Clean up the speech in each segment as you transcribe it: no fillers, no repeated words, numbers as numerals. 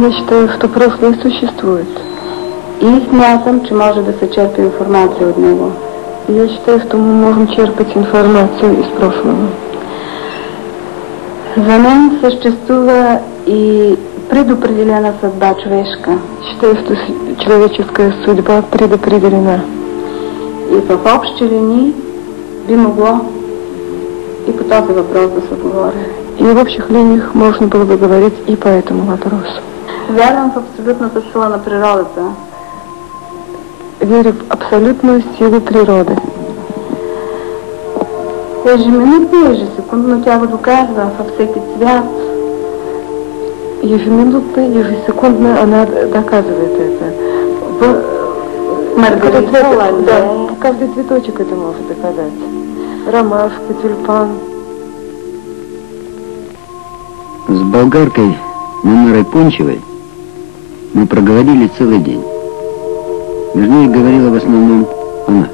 Я считаю, что прошлое существует. И смятам, че може да се черпи информация от него. Я считаю, что мы можем черпать информацию из прошлого. За мен съществува и предопределена съдба човешка. Считаю, что человеческая судьба предопределена. И в общи линии би могло и по този въпрос да се говори. И в общих линиях можно было бы говорить и по этому вопросу. Вярвам в абсолютната сила на природата. Верю в абсолютную силу природы. Ежеминутно, ежесекундно тя го доказва във всеки цвят. Ежеминутно, ежесекундно она доказывает это. Да, каждый цветочек это может доказать. Ромашка, тюльпан. С болгаркой Мамарой Пончевой мы проговорили целый день. Между ней говорила в основном она.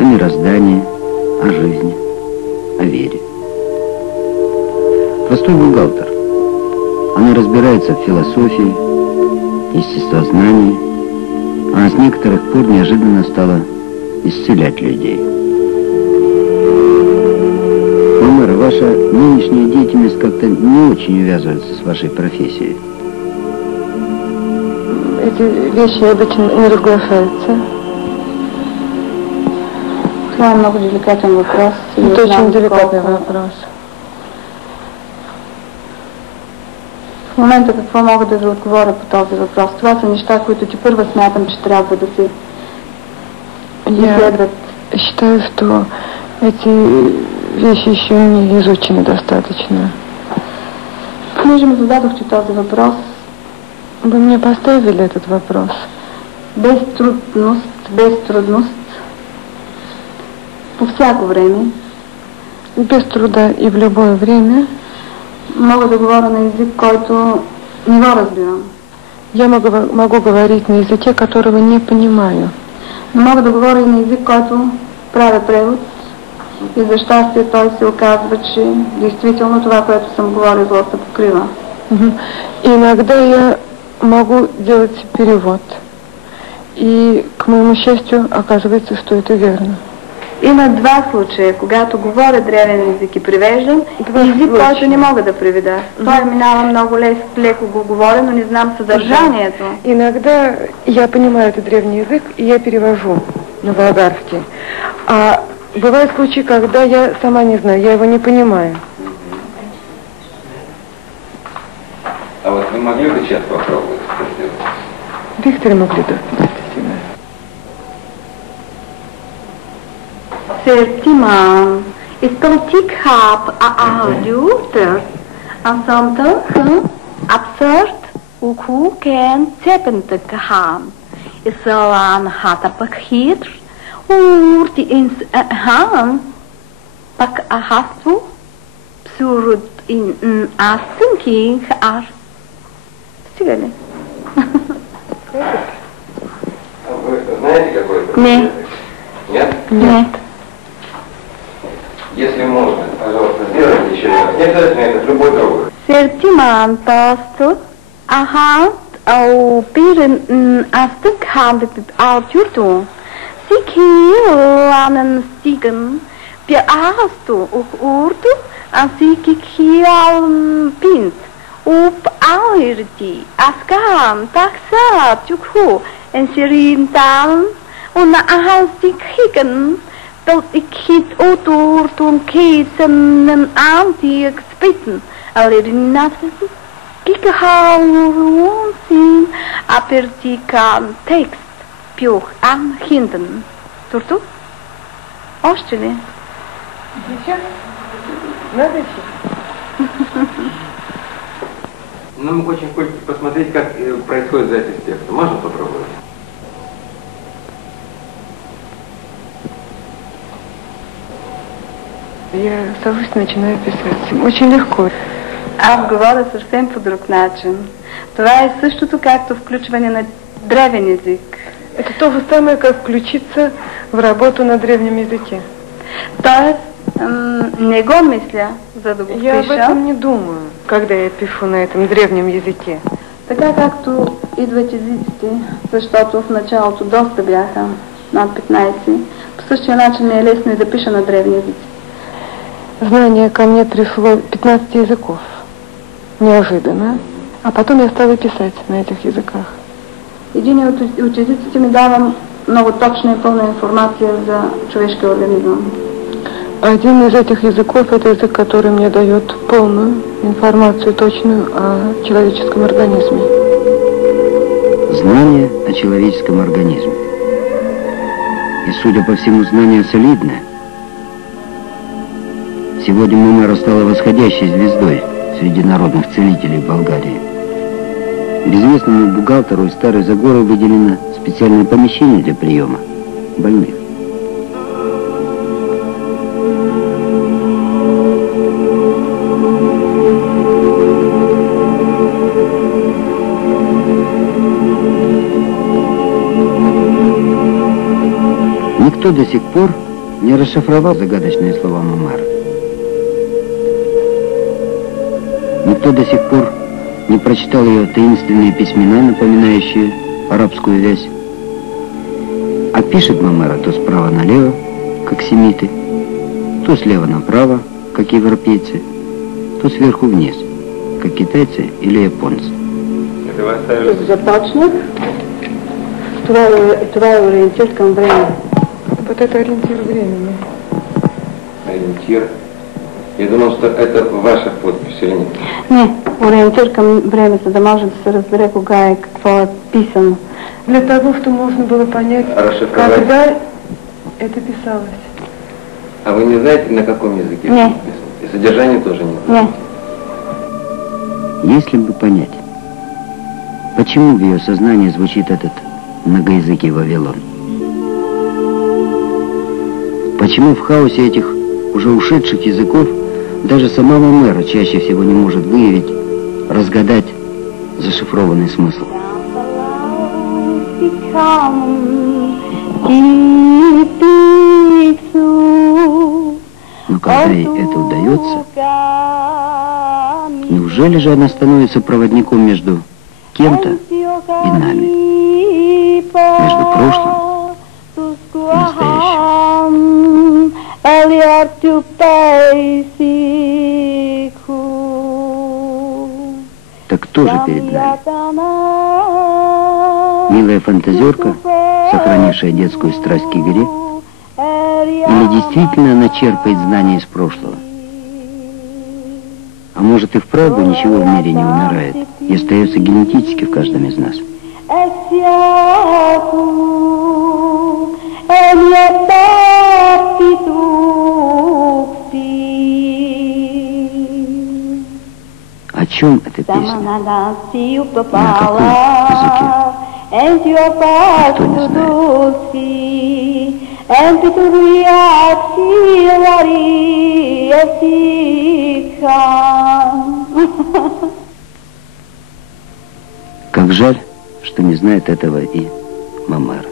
О мироздании, о жизни, о вере. Простой бухгалтер. Она разбирается в философии, естествознании. Она с некоторых пор неожиданно стала исцелять людей. Мамара, ваша нынешняя деятельность как-то не очень увязывается с вашей профессией. Эти вещи обычно не разглашаются. Това е много деликатен въпрос. Это очень деликатный вопрос. В момента какво мога да ви отговоря по този въпрос? Това са неща, които ти първа смятам, че трябва да се изследват. Я считаю, что эти вещи еще не изучены достаточно. Понеже ми зададохте този въпрос, вы мне поставили этот вопрос. Без трудност, по всяко време. Без труда и в любое время. Мога да говоря на език, който не го разбирам. Я могу говорить на языке, которого не понимаю. Но мога да говоря и на език, който правя превод. И за щастие той се оказва, че действително това, което съм говорила, се покрива. И иногда я могу делать перевод. И, к моему счастью, оказывается, что это верно. Има два случая, когато говоря древен език и превеждам, език, който не мога да преведа. Той минава много леко го говоря, но не знам съдържанието. Иногда я понимаю этот древний язык, и я перевожу на болгарский. А бывают случаи, когда я сама не знаю, я его не понимаю. А вот вы могли бы сейчас попробовать? Виктор Маглидов, действительно. Сертиман, изполтик хап аудиутер, ансамтъл абсурд уку кен цепентък хам, исалан хата пък хитр, урти инс хан, пък ахаству, псурут ин астенки ар. Стига ли? Вы знаете какой-то? Не. Нет? Нет. Если можно, пожалуйста, сделайте еще раз. Не обязательно это, любой другой. Сертиман тасту, ахат, ау пирен астык хамдет аутюрту, сики ланен стиген, пя асту ух урту, а сики кхиал пинт, уп аирти, аскам, такса, тюкху, энсирин талн, una ahastik hiken, dat ik het autour toen kiezen en aantiek spitten, alleen in nassen, ik hou zien, apertikan tekst, pjoeg aan hinden. Турту? Още ли? Еще? Надо еще? Нам очень хочется посмотреть, как происходит запись текста. Можно попробовать? Я сажусь и начинаю писать. Очень легко. Аз говоря съвсем по друг начин. Това е същото, както включване на древен език. Это то же самое, как включиться в работу на древнем языке. Тоест, Не го мисля, за да го Я об пиша. этом не думаю, когда я пишу на этом древнем языке. Така както идват езиците, защото в началото доста бяха, над 15. По същия начин не е лесно и да пиша на древни езици. Знание ко мне пришло 15 языков. Неожиданно. А потом я стала писать на этих языках. Един от езиците ми дава много точна и пълна информация за човешкия организъм. Один из этих языков — это язык, который мне дает полную информацию, точную о человеческом организме. Знание о человеческом организме. И, судя по всему, знание солидное. Сегодня Мамера стала восходящей звездой среди народных целителей Болгарии. Безвестному бухгалтеру из Старой Загоры выделено специальное помещение для приема больных. Никто до сих пор не расшифровал загадочные слова Мамеры. Никто до сих пор не прочитал ее таинственные письмена, напоминающие арабскую вязь. А пишет Мамера то справа налево, как семиты, то слева направо, как европейцы, то сверху вниз, как китайцы или японцы. Это вы оставили? Започнах. Това е ориентир към време. Вот это ориентир времени. Ориентир. Я думал, что это ваша подпись или нет? Не, ориентир към време, за да може да се разбере кога е, какво е писано. Для того, чтобы можно было понять, Расшифровать. когда это писалось. А вы не знаете, на каком языке это Нет. написано? И содержание тоже не знаете? Не. Если бы понять, почему в ее сознании звучит этот многоязыкий Вавилон? Почему в хаосе этих уже ушедших языков даже сама Мамера чаще всего не может выявить, разгадать зашифрованный смысл? Но когда ей это удается, неужели же она становится проводником между кем-то и нами, между прошлым и настоящим? Так кто же перед нами? Милая фантазерка, сохранившая детскую страсть к игре? Или действительно она черпает знания из прошлого? А может и вправду ничего в мире не умирает и остается генетически в каждом из нас? О чем эта песня? На каком языке? Никто не знает. Как жаль, что не знает этого и Мамера.